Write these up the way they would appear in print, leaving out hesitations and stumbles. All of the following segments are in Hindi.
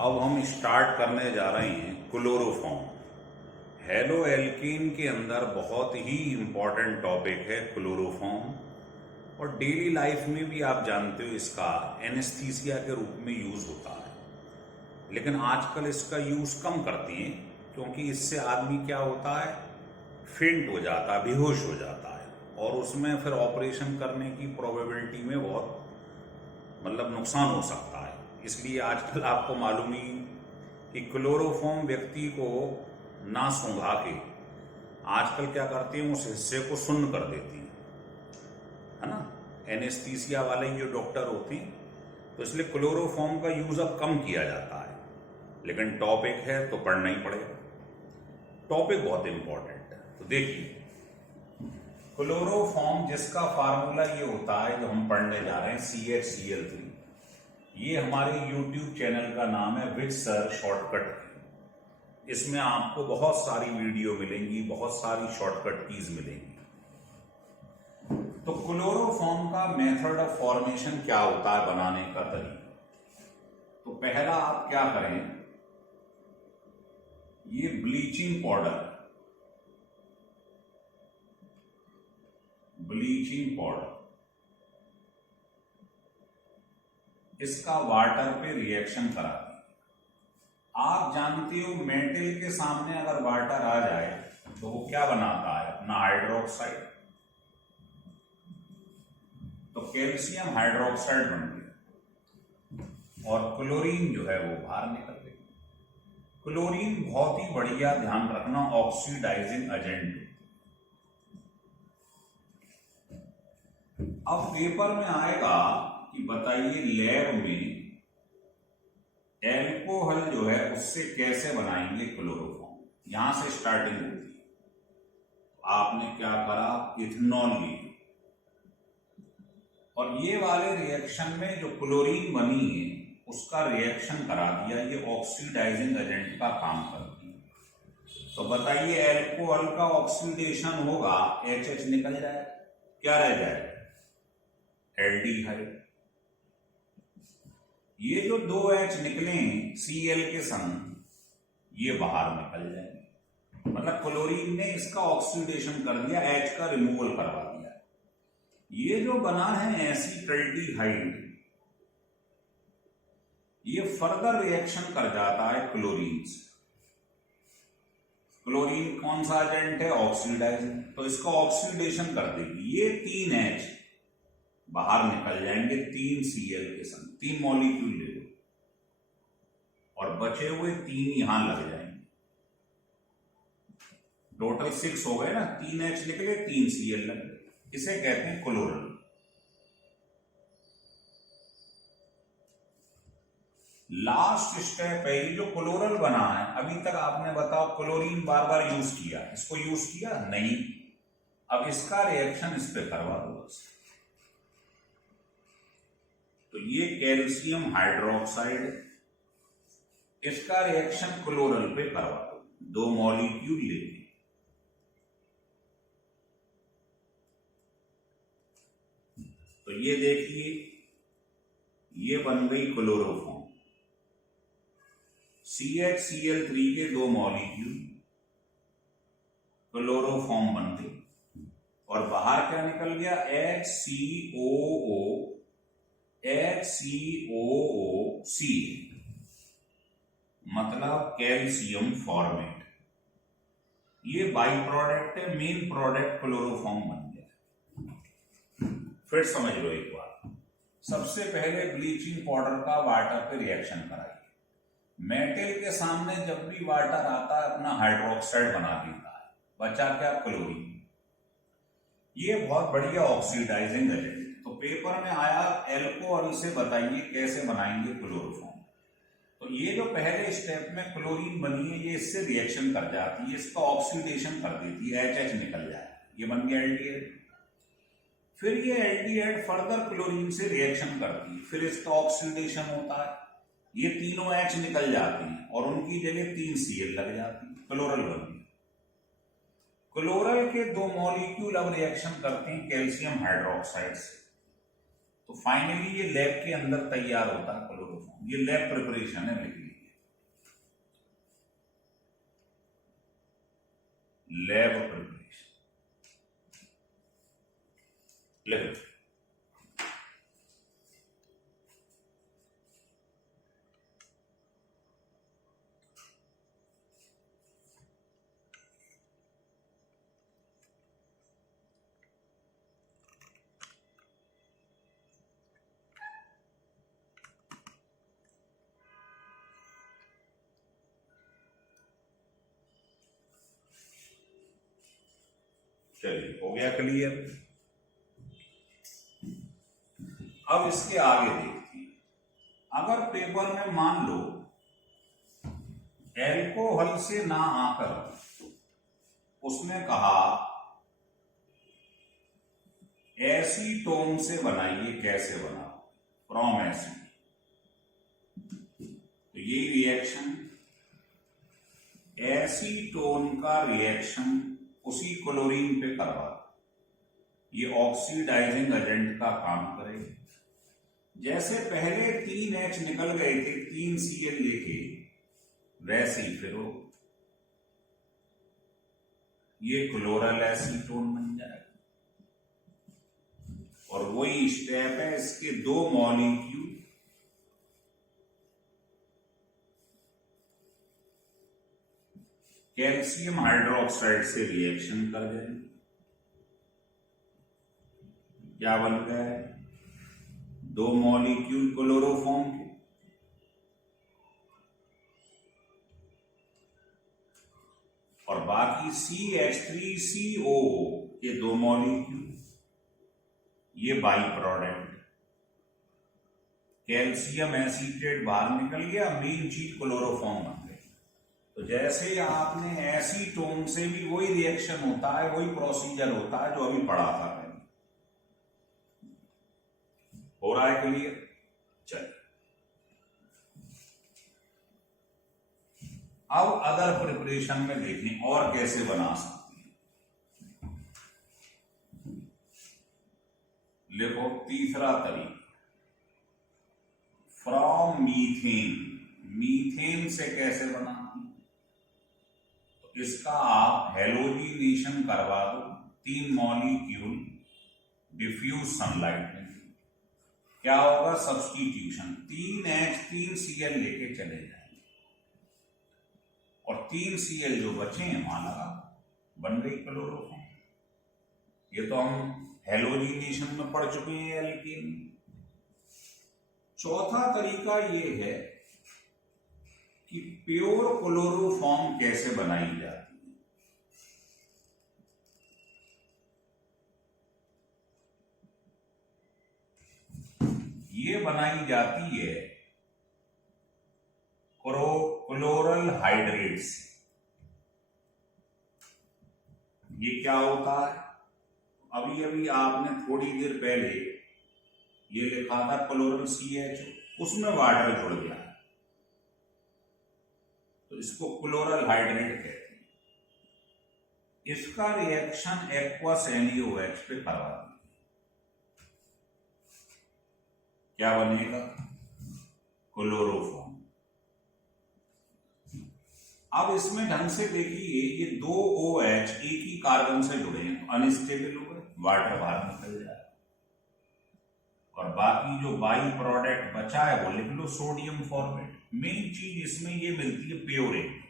अब हम स्टार्ट करने जा रहे हैं क्लोरोफॉर्म। हेलो एल्कीन के अंदर बहुत ही इम्पॉर्टेंट टॉपिक है क्लोरोफॉर्म, और डेली लाइफ में भी आप जानते हो इसका एनेस्थीसिया के रूप में यूज होता है। लेकिन आजकल इसका यूज कम करते हैं क्योंकि इससे आदमी क्या होता है, फेंट हो जाता है, बेहोश हो जाता है, और उसमें फिर ऑपरेशन करने की प्रोबेबिलिटी में बहुत नुकसान हो सकता है। इसलिए आजकल आपको मालूम ही कि क्लोरोफॉर्म व्यक्ति को ना सूंघा के आजकल क्या करते हैं, उस हिस्से को सुन्न कर देती है ना, एनेस्थीसिया वाले जो डॉक्टर होते हैं। तो इसलिए क्लोरोफॉर्म का यूज अब कम किया जाता है, लेकिन टॉपिक है तो पढ़ना ही पड़ेगा। टॉपिक बहुत इंपॉर्टेंट है। तो देखिए, क्लोरोफॉर्म जिसका फार्मूला ये होता है जो हम पढ़ने जा रहे हैं CHCl3, ये हमारे YouTube चैनल का नाम है विद सर शॉर्टकट। इसमें आपको बहुत सारी वीडियो मिलेंगी, बहुत सारी शॉर्टकट कीज मिलेंगी। तो क्लोरोफॉर्म का मेथड ऑफ फॉर्मेशन क्या होता है, बनाने का तरीका। तो पहला आप क्या करें, ये ब्लीचिंग पाउडर, इसका वाटर पे रिएक्शन करा दें। आप जानते हो मेटल के सामने अगर वाटर आ जाए तो वो क्या बनाता है, अपना हाइड्रोक्साइड। तो कैल्शियम हाइड्रोक्साइड बन गया और क्लोरीन जो है वो बाहर निकल गई। क्लोरीन बहुत ही बढ़िया, ध्यान रखना, ऑक्सीडाइजिंग एजेंट। अब पेपर में आएगा कि बताइए लैब में एल्कोहल जो है उससे कैसे बनाएंगे क्लोरोफॉर्म। यहां से स्टार्टिंग होती है। आपने क्या करा, इथेनॉल लिया, और ये वाले रिएक्शन में जो क्लोरीन बनी है उसका रिएक्शन करा दिया। ये ऑक्सीडाइजिंग एजेंट का काम करती है। तो बताइए एल्कोहल का ऑक्सीडेशन होगा, HH निकल जाए, क्या रह जाए, एल्डिहाइड। ये जो दो H निकले Cl के संग, ये बाहर निकल जाएंगे। मतलब क्लोरीन ने इसका ऑक्सीडेशन कर दिया, H का रिमूवल करवा दिया। ये जो बना है एसीटल्डिहाइड, ये फर्दर रिएक्शन कर जाता है क्लोरीन से। क्लोरीन कौन सा एजेंट है, ऑक्सीडाइजिंग, तो इसका ऑक्सीडेशन कर देगी। ये 3 H बाहर निकल जाएंगे 3 Cl के संग, 3 मॉलिक्यूल ले लो, और बचे हुए 3 यहां लग जाएंगे। टोटल 6 हो गए ना, 3 H निकले, 3 Cl लग गए। इसे कहते हैं क्लोरल। लास्ट स्टेप है, ये जो क्लोरल बना है, अभी तक आपने बताओ क्लोरीन बार बार यूज किया, इसको यूज किया नहीं। अब इसका रिएक्शन इस पे करवा दो बस। तो ये कैल्शियम हाइड्रोक्साइड, इसका रिएक्शन क्लोरल पे करवा दो, 2 मॉलिक्यूल लेके। तो ये देखिए, ये बन गई क्लोरोफॉर्म। CHCl3 के 2 मॉलिक्यूल क्लोरोफॉर्म बन गए, और बाहर क्या निकल गया, HCOOC, मतलब कैल्शियम फॉर्मेट। ये बाई प्रोडक्ट है, मेन प्रोडक्ट क्लोरोफॉर्म बन गया। फिर समझ लो एक बार, सबसे पहले ब्लीचिंग पाउडर का वाटर पे रिएक्शन कराइए। मेटल के सामने जब भी वाटर आता है अपना हाइड्रोक्साइड बना देता है, बचा क्या, क्लोरीन। ये बहुत बढ़िया ऑक्सीडाइजिंग एजेंट। तो पेपर में आया एल्कोहल से बताइए कैसे बनाएंगे क्लोरोफॉर्म। तो ये जो पहले स्टेप में क्लोरीन बनी है, ये इससे रिएक्शन कर जाती है, इसका ऑक्सीडेशन कर देती है, HH निकल जाए, ये बन गया एल्डिहाइड। फिर ये एल्डिहाइड फर्दर क्लोरीन से रिएक्शन करती है, फिर इसका ऑक्सीडेशन होता है, ये तीनों H निकल जाती हैं और उनकी जगह 3 Cl लग जाती है, क्लोरल बन गया। क्लोरल के 2 मॉलिक्यूल अब रिएक्शन करते हैं कैल्शियम हाइड्रोक्साइड से। तो फाइनली ये लैब के अंदर तैयार होता है क्लोरोफॉर्म। ये लैब प्रिपरेशन है, लिख लीजिए। लैब प्रिपरेशन लिख। चलिए, हो गया क्लियर। अब इसके आगे देखते हैं। अगर पेपर में मान लो एल्कोहल से ना आकर उसने कहा एसीटोन से बनाइए, कैसे बनाओ, फ्रॉम एसी, तो ये रिएक्शन एसीटोन का रिएक्शन उसी क्लोरीन पे करवा, ये ऑक्सीडाइजिंग एजेंट का काम करेगा। जैसे पहले 3H निकल गए थे 3Cl लेके, वैसे ही फिर वो ये क्लोरल एसीटोन बन जाएगा। और वही स्टेप है, इसके 2 मॉलिक्यूल कैल्शियम हाइड्रोक्साइड से रिएक्शन कर देंगे, क्या बन गया है, 2 मॉलिक्यूल क्लोरोफॉर्म के, और बाकी CH3CO के 2 मॉलिक्यूल, ये बाई प्रोडक्ट, कैल्शियम एसीटेट बाहर निकल गया, मेन चीज क्लोरोफॉर्म बन गई। तो जैसे आपने एसीटोन से भी वही रिएक्शन होता है, वही प्रोसीजर होता है जो अभी पढ़ा था पहले। हो रहा है क्लियर? चलिए, अब अदर प्रिपरेशन में देखें और कैसे बना सकते हैं। लिखो तीसरा तरीका, फ्रॉम मीथेन, मीथेन से कैसे बनाते हैं। तो इसका आप हेलोजिनेशन करवा दो, 3 मॉलिक्यूल डिफ्यूज सनलाइट में, क्या होगा, सब्स्टिट्यूशन, 3H 3Cl लेके चले जाएंगे, और 3Cl जो बचे हैं वहां लगा, बन गई क्लोरोफॉर्म। ये तो हम हेलोजिनेशन में पढ़ चुके हैं एल्कीन। चौथा तरीका ये है कि प्योर क्लोरोफॉर्म कैसे बनाई जाती है। ये बनाई जाती है क्लोरल हाइड्रेट से। ये क्या होता है, अभी अभी आपने थोड़ी देर पहले ये लिखा था क्लोरल CH, उसमें वाटर जुड़ गया, तो इसको क्लोरल हाइड्रेट कहते हैं। इसका रिएक्शन एक्वस NaOH पे करवा दें, क्या बनेगा, क्लोरोफॉर्म। अब इसमें ढंग से देखिए, ये 2 OH एक ही कार्बन से जुड़े हैं, तो अनस्टेबल हो गए, वाटर बाहर निकल जाए, और बाकी जो बाई प्रोडक्ट बचा है वो लिख लो सोडियम फॉर्मेट। मेन चीज इसमें ये मिलती है प्योरिटी।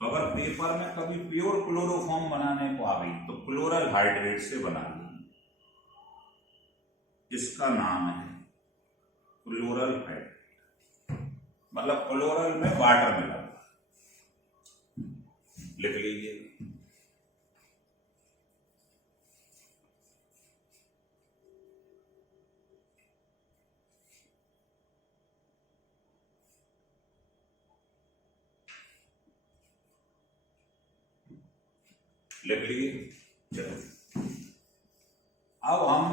तो अगर पेपर में कभी प्योर क्लोरोफॉर्म बनाने को आ गई तो क्लोरल हाइड्रेट से बना लेंगे, इसका नाम है क्लोरल हाइड्रेट, मतलब क्लोरल में वाटर मिला, लिख लीजिए। लिख लिए, चलो अब हम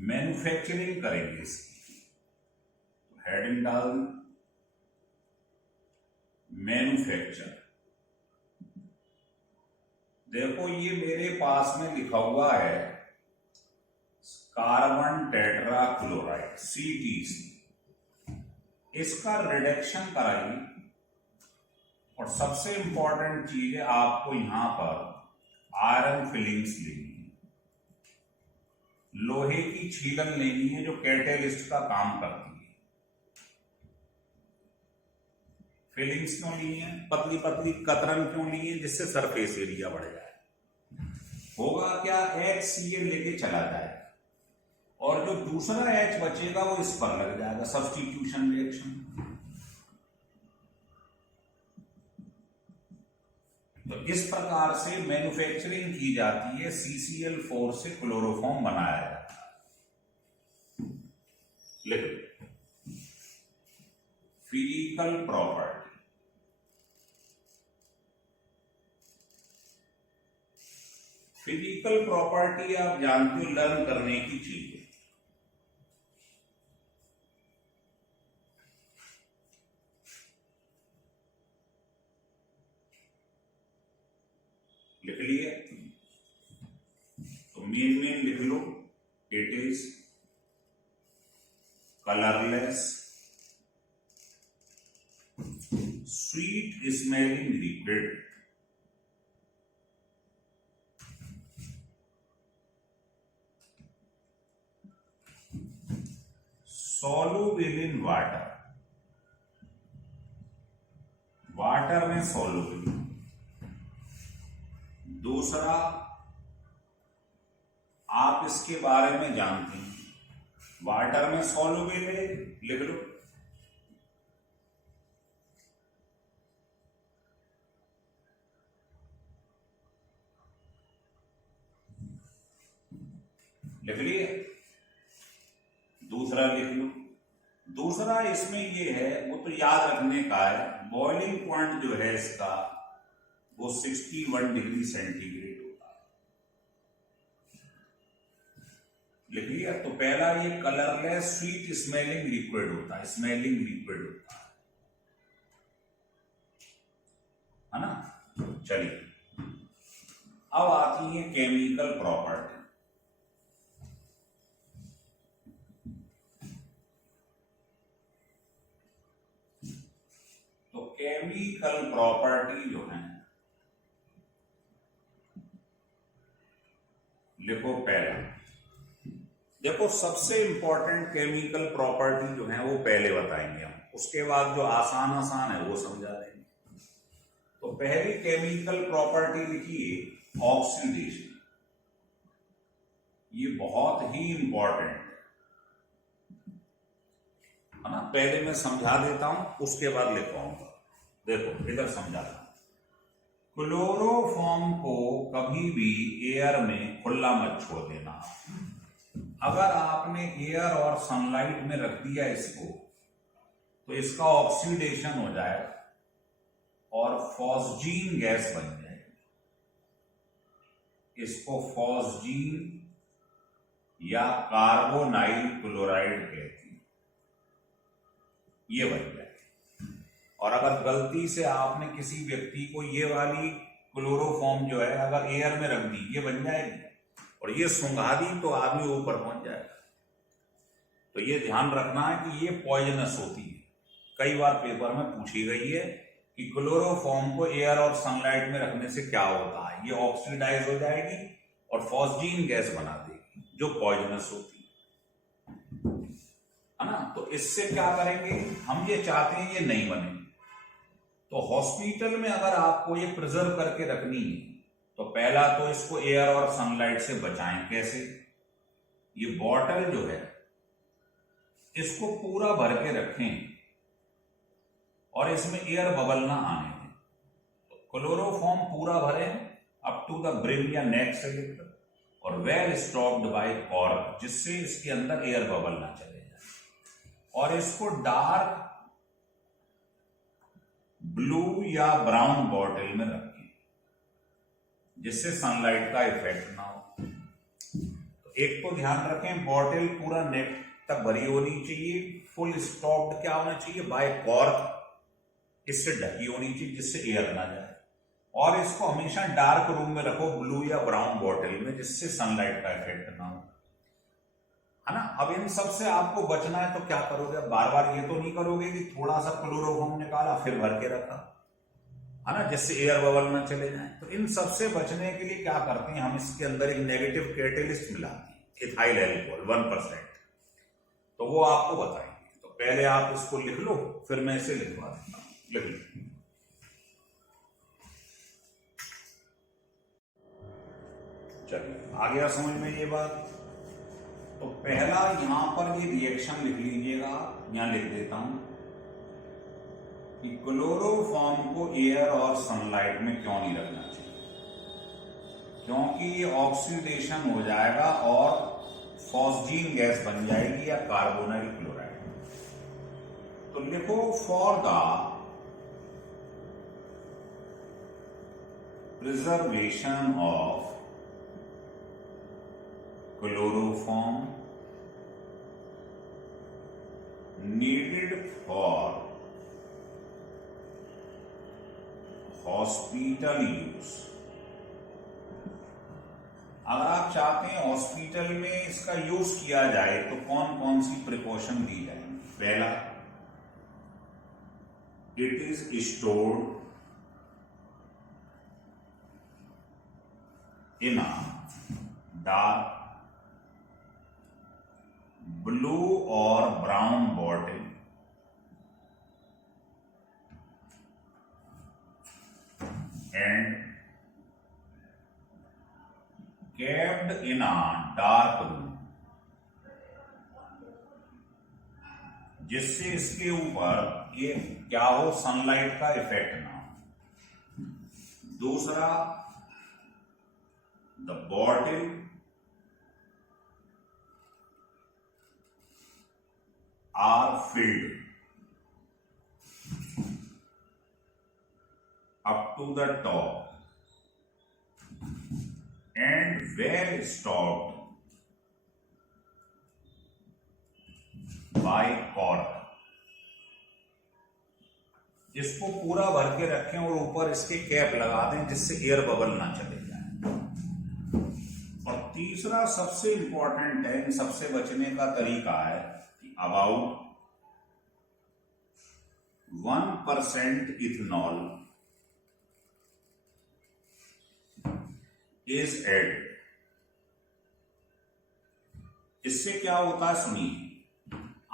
मैन्युफैक्चरिंग करेंगे इसकी। हेडिंग डाल मैन्युफैक्चर। देखो ये मेरे पास में लिखा हुआ है कार्बन टेट्रा क्लोराइड CTC, इसका रिडक्शन कराइए और सबसे इंपॉर्टेंट चीज है, आपको यहां पर आयरन फिलिंग्स लेनी है, लोहे की छीलन लेनी है जो कैटेलिस्ट का काम करती है। फिलिंग्स क्यों ली है? पतली पतली कतरन क्यों ली है? जिससे सरफेस एरिया बढ़ जाए। होगा क्या, HCl लेके चला जाएगा और जो दूसरा H बचेगा वो इस पर लग जाएगा, सब्स्टिट्यूशन रिएक्शन। तो इस प्रकार से मैन्युफैक्चरिंग की जाती है, CCl4 से क्लोरोफॉर्म बनाया जाता है। लिख लो, फिजिकल प्रॉपर्टी। फिजिकल प्रॉपर्टी आप जानते हो, लर्न करने की चीज है। लिख लिए? तो मेन लिख लो, it is colourless, sweet smelling liquid, soluble in water, water में soluble। दूसरा, आप इसके बारे में जानते हैं, वाटर में soluble है, लिख लो। लिख लिए? दूसरा लिख लो। दूसरा इसमें ये है, वो तो याद रखने का है, बॉइलिंग पॉइंट जो है इसका वो 61 डिग्री सेंटीग्रेड होता है। लिख लिया? तो पहला ये कलरलेस स्वीट स्मेलिंग लिक्विड होता है, स्मेलिंग लिक्विड होता है ना। चलिए, अब आती है केमिकल प्रॉपर्टी। तो केमिकल प्रॉपर्टी जो है, लिखो पहला। देखो, सबसे इंपॉर्टेंट केमिकल प्रॉपर्टी जो है वो पहले बताएंगे हम, उसके बाद जो आसान है वो समझा देंगे। तो पहली केमिकल प्रॉपर्टी लिखिए, ऑक्सीडेशन। ये बहुत ही इंपॉर्टेंट है ना। पहले मैं समझा देता हूं, उसके बाद लिखवाऊंगा। देखो, इधर समझाता हूं। क्लोरोफॉर्म को कभी भी एयर में खुला मत छोड़ देना। अगर आपने एयर और सनलाइट में रख दिया इसको, तो इसका ऑक्सीडेशन हो जाएगा और फॉस्जीन गैस बन जाएगी। इसको फॉस्जीन या कार्बोनाइल क्लोराइड कहती है, ये बन जाएगी। और अगर गलती से आपने किसी व्यक्ति को ये वाली क्लोरोफॉर्म जो है अगर एयर में रख दी, ये बन जाएगी, और ये सूंघा दी तो आदमी ऊपर पहुंच जाएगा। तो ये ध्यान रखना है कि ये पॉइजनस होती है। कई बार पेपर में पूछी गई है कि क्लोरोफॉर्म को एयर और सनलाइट में रखने से क्या होता है। ये ऑक्सीडाइज हो जाएगी और फॉस्जीन गैस बना देगी जो पॉइजनस होती है ना। तो इससे क्या करेंगे हम, ये चाहते हैं ये नहीं बने। तो हॉस्पिटल में अगर आपको ये प्रिजर्व करके रखनी है, तो पहला तो इसको एयर और सनलाइट से बचाएं। कैसे? ये बॉटल जो है इसको पूरा भर के रखें और इसमें एयर बबल ना आने दें। तो क्लोरोफॉर्म पूरा भरें अप टू द ब्रिम या नेक से लेकर, और वेल स्टॉक्ड बाय कॉर्क, जिससे इसके अंदर एयर बबल ना चले जाए। और इसको डार्क ब्लू या ब्राउन बॉटल में रखें जिससे सनलाइट का इफेक्ट ना हो। तो एक तो ध्यान रखें, बॉटल पूरा नेक तक भरी होनी चाहिए, फुल स्टॉक्ड क्या होना चाहिए, बाय कॉर्क, इससे ढकी होनी चाहिए जिससे एयर ना जाए। और इसको हमेशा डार्क रूम में रखो, ब्लू या ब्राउन बॉटल में, जिससे सनलाइट का इफेक्ट ना हो, है ना। अब इन सब से आपको बचना है तो क्या करोगे, बार बार ये तो नहीं करोगे कि थोड़ा सा क्लोरोफॉर्म निकाला फिर भर के रखा। है ना, जिससे एयर बबल ना चले जाए। तो इन सबसे बचने के लिए क्या करते हैं, हम इसके अंदर एक नेगेटिव कैटेलिस्ट मिलाते हैं, इथाइल एल्कोहल 1%। तो वो आपको बताएंगे। तो पहले आप इसको लिख लो, फिर मैं इसे लिखवा देता हूं। लिख लो। चलिए आ गया समझ में ये बात। तो पहला यहां पर ये रिएक्शन लिख लीजिएगा, यहां लिख देता हूं कि क्लोरोफॉर्म को एयर और सनलाइट में क्यों नहीं रखना चाहिए, क्योंकि ये ऑक्सीडेशन हो जाएगा और फॉस्जीन गैस बन जाएगी या कार्बोनाइल क्लोराइड। तो लिखो for the preservation of chloroform needed for hospital use। अगर आप चाहते हैं हॉस्पिटल में इसका यूज किया जाए तो कौन कौन सी प्रिकॉशन दी जाएंगी। पहला, it is stored in a dark blue और brown bottle and kept in a dark room, जिससे इसके ऊपर ये क्या हो, सनलाइट का इफेक्ट ना हो। दूसरा, the bottle are filled up to the top and were stopped by cork। इसको पूरा भर के रखें और ऊपर इसके कैप लगा दें जिससे एयर बबल ना चले जाए। और तीसरा सबसे इंपॉर्टेंट है, इन सबसे बचने का तरीका है about 1% ethanol is added। इससे क्या होता है सुनिए,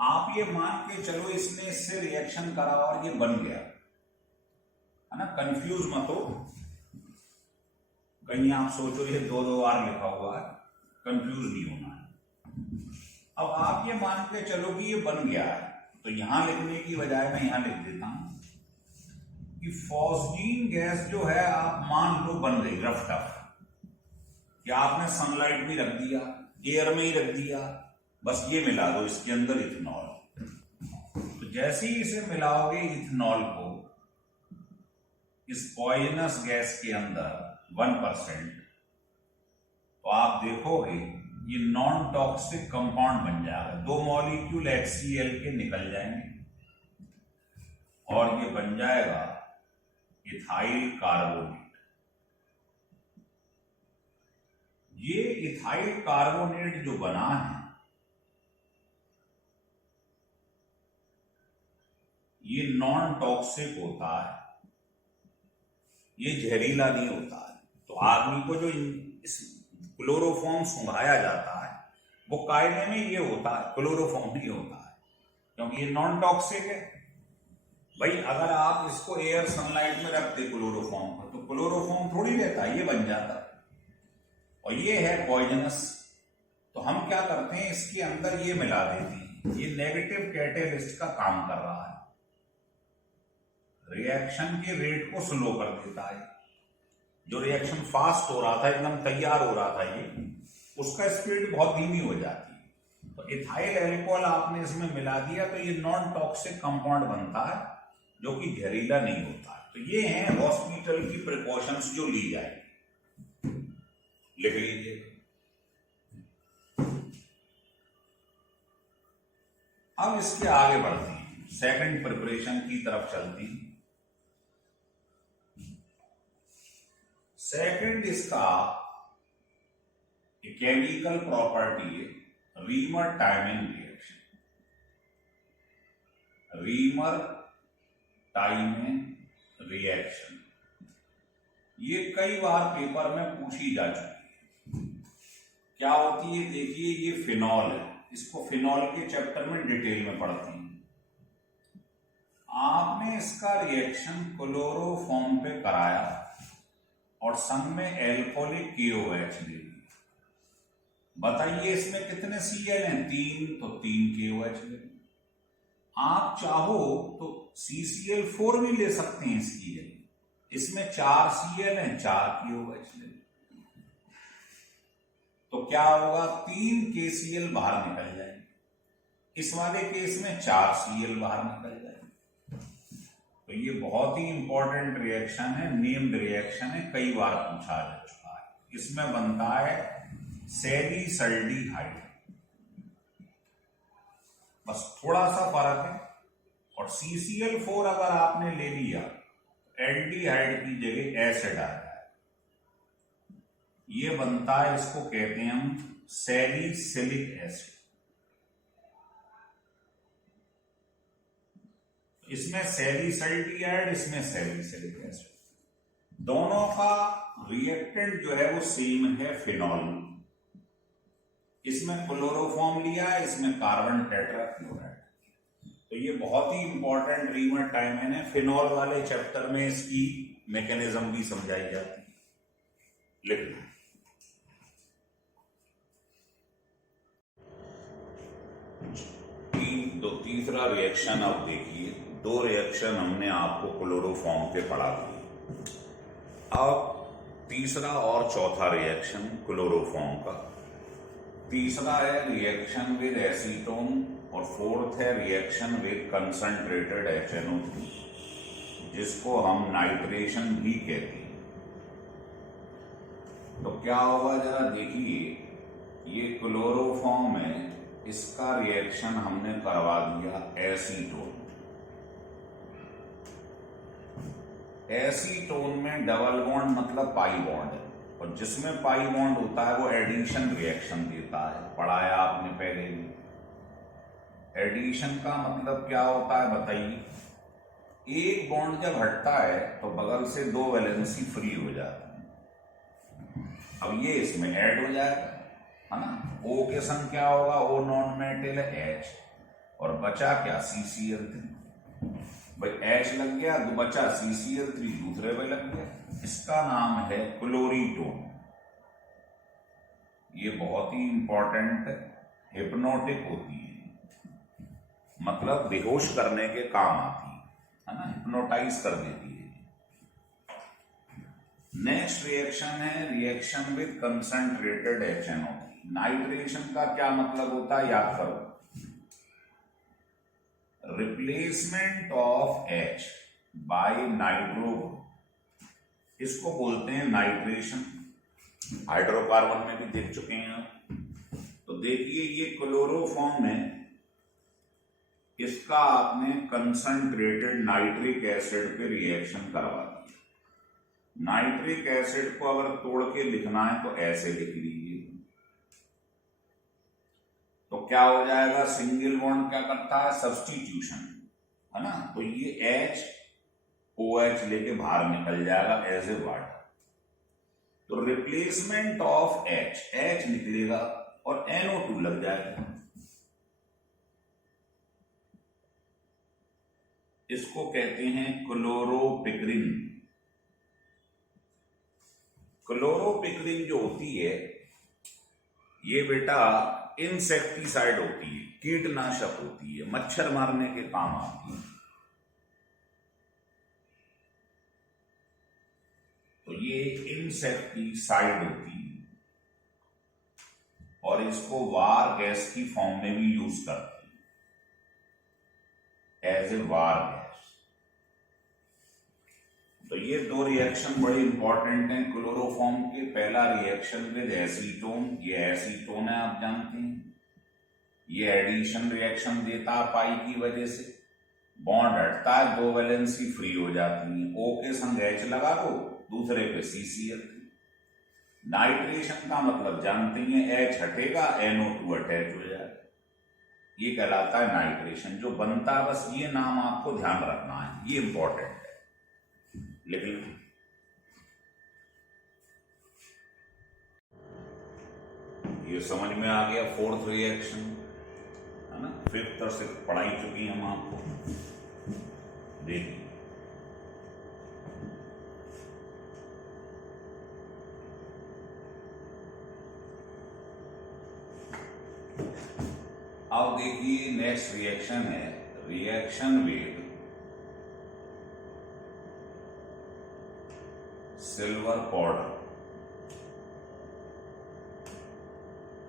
आप ये मान के चलो इसने इससे रिएक्शन करा और ये बन गया, है ना, कंफ्यूज मत हो। कहीं आप सोचो ये दो बार लिखा हुआ है, कंफ्यूज नहीं होना है। अब आप ये मान के चलो कि ये बन गया है, तो यहां लिखने की बजाय मैं यहां लिख देता हूं कि फॉस्जीन गैस जो है आप मान लो बन गई रफ टफ, कि आपने सनलाइट भी रख दिया, एयर में ही रख दिया, बस ये मिला दो इसके अंदर इथेनॉल। तो जैसे ही इसे मिलाओगे इथेनॉल को इस पॉइजनस गैस के अंदर 1%, तो आप देखोगे ये नॉन टॉक्सिक कंपाउंड बन जाएगा। 2 मॉलिक्यूल HCl के निकल जाएंगे और ये बन जाएगा इथाइल कार्बोनेट। ये इथाइल कार्बोनेट जो बना है ये नॉन टॉक्सिक होता है, ये जहरीला नहीं होता है। तो आदमी को जो इस क्लोरोफॉर्म सुंघाया जाता है वो कायदे में ये होता है, क्लोरोफॉर्म नहीं होता है, क्योंकि ये नॉन टॉक्सिक है। भाई अगर आप इसको एयर सनलाइट में रखते क्लोरोफॉर्म को, तो क्लोरोफॉर्म थोड़ी रहता है, ये बन जाता है। और ये है पॉइजनस। तो हम क्या करते हैं, इसके अंदर ये मिला देते हैं, ये नेगेटिव कैटेलिस्ट का काम कर रहा है, रिएक्शन के रेट को स्लो कर देता है। जो रिएक्शन फास्ट हो रहा था, एकदम तैयार हो रहा था, ये उसका स्पीड बहुत धीमी हो जाती है। तो इथाइल एल्कोहल आपने इसमें मिला दिया तो ये नॉन टॉक्सिक कंपाउंड बनता है जो कि जहरीला नहीं होता है। तो ये हैं हॉस्पिटल की प्रिकॉशंस जो ली जाएगी, लिख लीजिए। अब इसके आगे बढ़ते हैं, सेकंड प्रिपरेशन की तरफ चलते हैं। सेकंड इसका केमिकल प्रॉपर्टी है reamer timing reaction. Reamer timing reaction ये कई बार पेपर में पूछी जा चुकी है। क्या होती है, देखिए ये फिनॉल है, इसको फिनॉल के चैप्टर में डिटेल में पढ़ते हैं। आपने इसका रिएक्शन क्लोरोफॉर्म पे कराया और संग में एल्कोहलिक KOH ले लिया। बताइए इसमें कितने Cl हैं? 3, तो 3 KOH ले। आप चाहो तो CCl4 भी ले सकते हैं इसकी जगह, इसमें 4 Cl हैं, 4 KOH ले। तो क्या होगा, 3 KCl बाहर निकल जाएंगे, इस वाले केस में 4 Cl बाहर निकल जाएंगे। तो ये बहुत ही इंपॉर्टेंट रिएक्शन है, नेम्ड रिएक्शन है, कई बार पूछा जा चुका है। इसमें बनता है सैलिसल्डिहाइड, बस थोड़ा सा फर्क है। और CCl4 अगर आपने ले लिया, एल्डिहाइड की जगह एसिड आ जाए, ये बनता है, इसको कहते हैं हम सैलिसिलिक एसिड। इसमें सैलिसल्डिहाइड, इसमें सैलिसिलिक एसिड, दोनों का रिएक्टेंट जो है वो सेम है, फिनॉल। इसमें क्लोरोफॉर्म लिया है, इसमें कार्बन टेट्राक्लोराइड। तो ये बहुत ही इंपॉर्टेंट रीमेट टाइम है। फिनॉल वाले चैप्टर में इसकी मैकेनिज्म भी समझाई जाती है। लिखना तीसरा रिएक्शन अब देखिए, 2 रिएक्शन हमने आपको क्लोरोफॉर्म पे पढ़ा दिए। अब तीसरा और चौथा रिएक्शन क्लोरोफॉर्म का। तीसरा है रिएक्शन विद एसीटोन और फोर्थ है रिएक्शन विद कंसंट्रेटेड HNO3, जिसको हम नाइट्रेशन भी कहते हैं। तो क्या होगा जरा देखिए, ये क्लोरोफॉर्म में इसका रिएक्शन हमने करवा दिया एसीटोन। एसीटोन में डबल बॉन्ड मतलब पाई बॉन्ड है, और जिसमें पाई बॉन्ड होता है वो एडिशन रिएक्शन देता है, पढ़ाया आपने पहले भी। एडिशन का मतलब क्या होता है बताइए? एक बॉन्ड जब हटता है तो बगल से 2 वैलेंसी फ्री हो जाती है। अब ये इसमें ऐड हो जाएगा, है ना। O के संग क्या होगा? O नॉन मेटल है H, और बचा क्या? CCl3। भाई H लग गया तो बचा CCl3, दूसरे पे लग गया। इसका नाम है क्लोरीटोन। ये बहुत ही इंपॉर्टेंट हिप्नोटिक होती है, मतलब बेहोश करने के काम आती है ना, हिप्नोटाइज कर देती है। नेक्स्ट रिएक्शन है reaction with concentrated HNO3। Nitration का क्या मतलब होता है याद करो, replacement of H by nitro, इसको बोलते हैं नाइट्रेशन। हाइड्रोकार्बन में भी देख चुके हैं आप। तो देखिए ये क्लोरोफॉर्म में इसका आपने कंसंट्रेटेड नाइट्रिक एसिड पे रिएक्शन करवा दिया। नाइट्रिक एसिड को अगर तोड़ के लिखना है तो ऐसे लिख लीजिए, तो क्या हो जाएगा? सिंगल बॉन्ड क्या करता है? सब्स्टिट्यूशन, है ना। तो ये H OH लेके बाहर निकल जाएगा एज ए वाटर। तो रिप्लेसमेंट ऑफ H निकलेगा और NO2 लग जाएगा। इसको कहते हैं क्लोरोपिक्रिन। क्लोरोपिक्रिन जो होती है ये बेटा इंसेक्टिसाइड होती है, कीटनाशक होती है, मच्छर मारने के काम आती है। तो ये इंसेक्टिसाइड होती है और इसको वार गैस की फॉर्म में भी यूज करते हैं, एज ए वार गैस। तो ये 2 रिएक्शन बड़े इंपॉर्टेंट हैं क्लोरोफॉर्म के। पहला रिएक्शन विद एसीटोन, ये एसीटोन है आप जानते हैं, ये एडिशन रिएक्शन देता है पाई की वजह से, बॉन्ड हटता है, 2 वैलेंसी फ्री हो जाती है। O के संग H लगा दो, दूसरे पे CCl। नाइट्रेशन का मतलब जानते हैं, H हटेगा NO2 अटैच हो जाएगा, ये कहलाता है नाइट्रेशन। जो बनता है बस ये नाम आपको ध्यान रखना है, ये इंपॉर्टेंट है। लेकिन ये समझ में आ गया फोर्थ रिएक्शन, है ना। फिफ्थ और सिक्स पढ़ाई चुकी हम आपको। देखिए अब देखिए नेक्स्ट रिएक्शन है reaction with silver powder.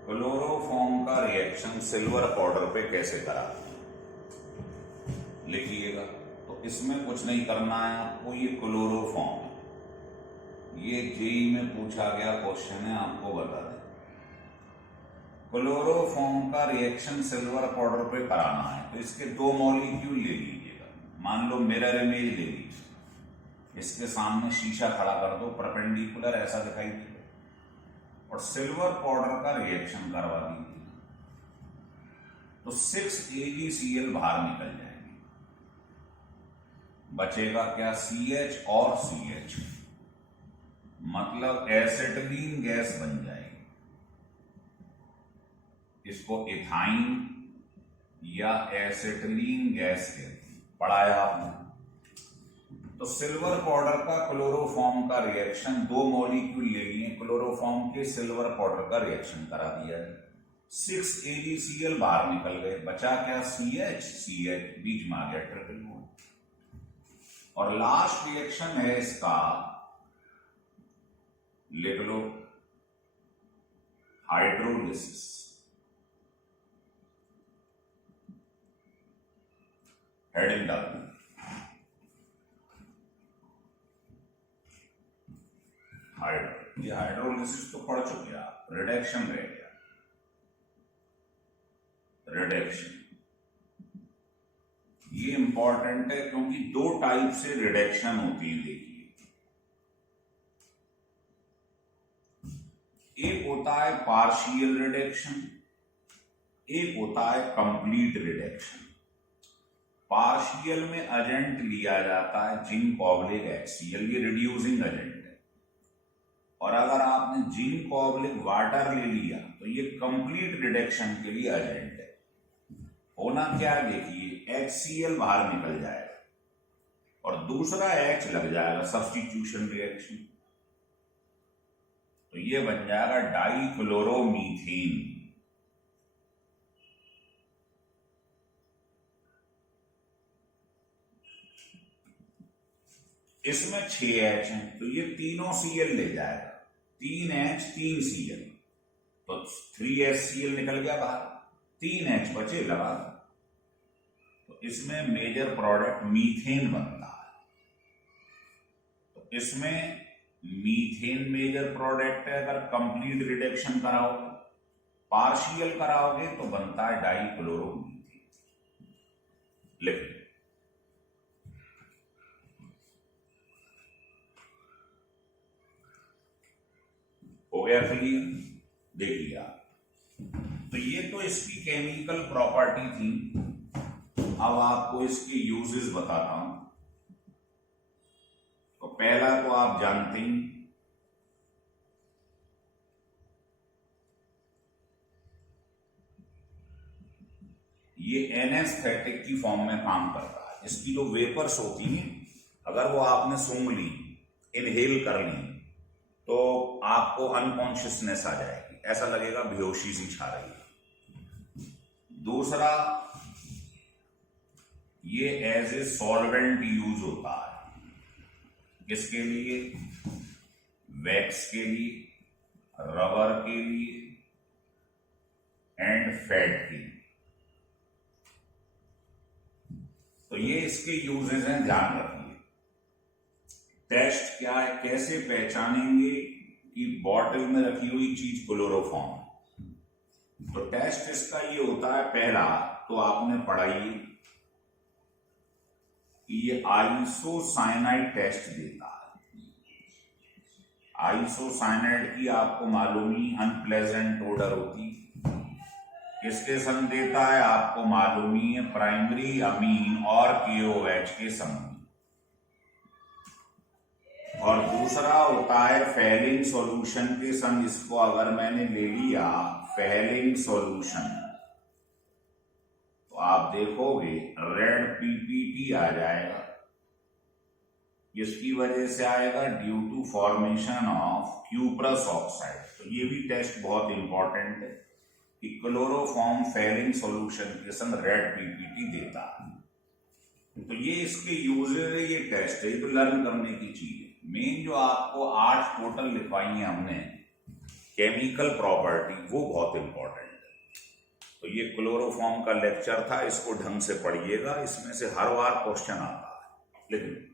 Chloroform का रिएक्शन सिल्वर पाउडर पे कैसे करा लिखिएगा। तो इसमें कुछ नहीं करना है आपको, ये क्लोरोफॉर्म है, ये जेई में पूछा गया क्वेश्चन है, आपको बता दें। क्लोरोफॉर्म का रिएक्शन सिल्वर पाउडर पे कराना है तो इसके दो मॉलिक्यूल ले लीजिएगा। मान लो मिरर इमेज ले लीजिए, इसके सामने शीशा खड़ा कर दो, परपेंडिकुलर ऐसा दिखाई देगा, और सिल्वर पाउडर का रिएक्शन करवा दीजिए तो 6 AgCl बाहर निकल जाएंगे। बचेगा क्या? CH और CH, मतलब एसिटिलीन गैस बन जाएगी। इसको इथाइन या एसिटिलीन गैस कहते हैं, पढ़ाया आपने। तो सिल्वर पाउडर का क्लोरोफॉर्म का रिएक्शन, दो मॉलिक्यूल ले लिए क्लोरोफॉर्म के, सिल्वर पाउडर का रिएक्शन करा दिया है, 6 AgCl बाहर निकल गए, बचा क्या? CH बीच में आ गया ट्रिपल बॉन्ड। और लास्ट रिएक्शन है इसका, लिख लो, हाइड्रोलिसिस। हेडिंग डाल दी, ये हाइड्रोलिसिस तो पढ़ चुके आप, रिडक्शन रह गया। रिडक्शन ये इंपॉर्टेंट है क्योंकि दो टाइप से रिडक्शन होती है। देखिए, एक होता है पार्शियल रिडक्शन, एक होता है कंप्लीट रिडक्शन। पार्शियल में एजेंट लिया जाता है जिंक ऑब्लिक HCl, ये रिड्यूसिंग एजेंट है। और अगर आपने जिंक ऑब्लिक वाटर ले लिया तो ये कंप्लीट रिडक्शन के लिए एजेंट है। होना क्या है? देखिए, HCl बाहर निकल जाएगा और दूसरा H लग जाएगा, सब्स्टिट्यूशन रिएक्शन, तो ये बन जाएगा डाइक्लोरोमीथेन। इसमें 6 H हैं तो ये तीनों Cl ले जाएगा, 3 H 3 Cl, तो 3 HCl निकल गया बाहर, 3 H बचे लगा। तो इसमें मेजर प्रोडक्ट मीथेन बनता है। तो इसमें मीथेन मेजर प्रोडक्ट है। अगर कंप्लीट रिडक्शन कराओगे, पार्शियल कराओगे तो बनता है डाइक्लोरोमीथेन। लिख हो गया क्लियर? देखिए आप, तो ये तो इसकी केमिकल प्रॉपर्टी थी। अब आपको इसके यूजेस बताता हूं। तो पहला तो आप जानते हैं, ये एनेस्थेटिक की फॉर्म में काम करता है। इसकी जो वेपर्स होती हैं, अगर वो आपने सूंघ ली, इनहेल कर ली, तो आपको अनकॉन्शियसनेस आ जाएगी, ऐसा लगेगा बेहोशी सी छा रही है। दूसरा, ये एज ए सॉल्वेंट यूज होता है। किसके लिए? वैक्स के लिए, रबर के लिए एंड फैट के लिए। तो ये इसके यूजेस हैं, ध्यान रखिए। टेस्ट क्या है, कैसे पहचानेंगे कि बॉटल में रखी हुई चीज क्लोरोफॉर्म? तो टेस्ट इसका ये होता है, पहला तो आपने पढ़ाई कि ये आइसोसाइनाइड टेस्ट देता है। आइसोसाइनाइड की आपको मालूम ही अनप्लेजेंट ओडर होती। किसके संग देता है आपको मालूम ही है, प्राइमरी अमीन और KOH के संग। और दूसरा होता है फेलिंग सॉल्यूशन के संग। इसको अगर मैंने ले लिया फेलिंग सॉल्यूशन, तो आप देखोगे रेड पीपीटी आ जाएगा। इसकी वजह से आएगा due to formation of cuprous oxide. तो ये भी टेस्ट बहुत इंपॉर्टेंट है कि क्लोरोफॉर्म फेलिंग सॉल्यूशन के संग रेड पीपीटी देता है। तो ये इसके यूजेस है, ये टेस्ट है, ये तो लर्न करने की चीज है। मेन जो आपको 8 टोटल लिखवाई है हमने केमिकल प्रॉपर्टी, वो बहुत इंपॉर्टेंट है। तो ये क्लोरोफॉर्म का लेक्चर था, इसको ढंग से पढ़िएगा, इसमें से हर बार क्वेश्चन आता है। लेकिन